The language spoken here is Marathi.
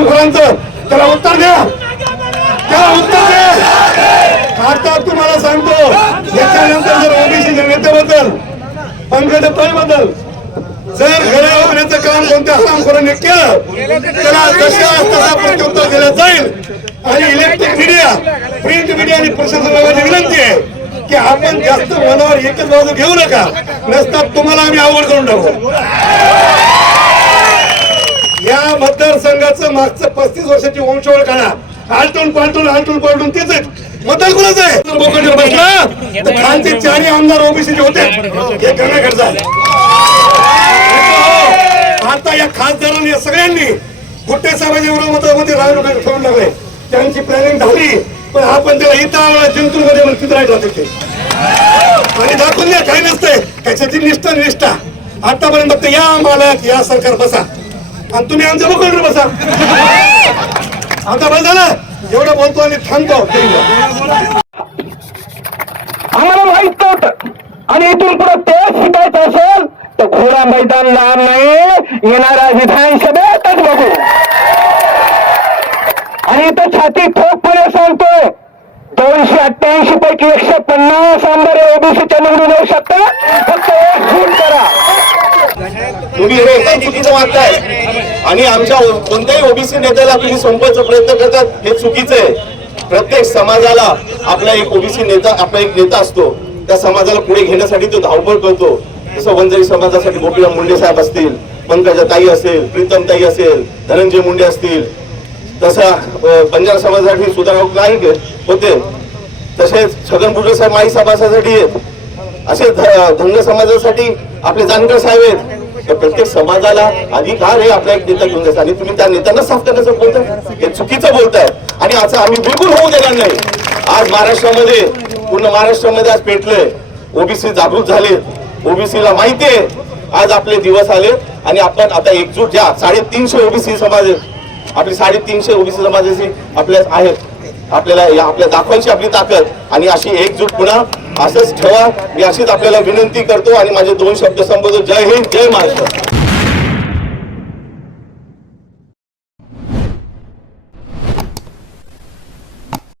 हरामखोरांचं त्याला उत्तर द्या. त्याला उत्तर द्या. तुम्हाला सांगतो. याच्यानंतर जर ओबीसी नेत्याबद्दल पंकजबद्दल जर घरे उभण्याचं काम कोणत्या हरामखोरांनी केलं त्याला तशा तसा प्रत्युत्तर दिलं जाईल. आणि इलेक्ट्रिक मीडिया प्रिंट मीडिया आणि प्रशासनाची विनंती आहे की आपण जास्त मनावर एकच बाजू घेऊ नका. नसतात तुम्हाला आम्ही आवड करून टाकू. या मतदारसंघ मतदारसंघाचं मागचं पस्तीस वर्षाची वंशावळ काढा. आलटून पालटून आलटून पालटून तेच आहे. मतदार कुणाचं आहे? बसला. तर खालचे चारही आमदार ओबीसीचे होते हे गणाकडचा आता या खासदारांनी या सगळ्यांनी गुट्टे साहेबांच्या विरोधामध्ये राजूक ठेवून लागले त्यांची प्लॅनिंग झाली पण आपण त्याला इथं जिंतूरमध्ये तिथं राहिला तिथे. आणि दाखवून द्या काही नसतंय. त्याच्याची निष्ठा निष्ठा. आतापर्यंत फक्त या मालक या सरकार बसा. आणि तुम्ही आमच्या बघून बसा. आमचा बस झालं. एवढं बोलतो आणि थांबतो. आम्हाला माहीत नव्हतं. आणि इथून पुढे तेच शिकायचं असेल तर घोडा मैदान लांब नाही येणाऱ्या विधानसभेतच बघू. आणि इथं छाती ठोकपणे सांगतोय दोनशे अठ्ठ्याऐंशी पैकी एकशे पन्नास आमदार ओबीसीच्या निवडून येऊ शकतात. तुम्ही हे एकदम चुकीचं वागताय. आणि आमच्या कोणत्याही ओबीसी नेत्याला तुम्ही संपवायचा प्रयत्न करतात हे चुकीचं आहे. प्रत्येक समाजाला आपला एक ओबीसी नेता आपला एक नेता असतो. त्या समाजाला पुढे घेण्यासाठी तो धावपळ करतो. जसं वंजारी समाजासाठी गोपीराम मुंडे साहेब असतील पंकजा ताई असेल प्रीतम ताई असेल धनंजय मुंडे असतील तसा बंजार बंजारा समाजासाठी सुधाराव नाईक होते. तसेच छगन भुजबळ साहेब माई सभासासाठी आहेत. असे धनगर समाजासाठी आपले जानकर साहेब आहेत. तर प्रत्येक समाजाला अधिकार आहे आपला एक नेता घेऊन आणि तुम्ही त्या नेत्यांना साफ करण्याचं बोलताय? हे चुकीचं बोलताय. आणि असं आम्ही बिलकुल होऊ देणार नाही. आज महाराष्ट्रामध्ये पूर्ण महाराष्ट्रामध्ये आज पेटलंय. ओबीसी जागृत झाले. ओबीसीला माहिती आहे. आज आपले दिवस आले. आणि आपण आता एकजूट ज्या साडेतीनशे ओबीसी समाज आपली साडेतीनशे ओबीसी समाजाची आपल्या आहेत. आपल्याला या आपल्या दाखवायची आपली ताकद आणि अशी एकजूट पुन्हा असंच ठेवा. मी अशीच आपल्याला विनंती करतो आणि माझे दोन शब्द संबोधन जय हिंद जय महाराष्ट्र.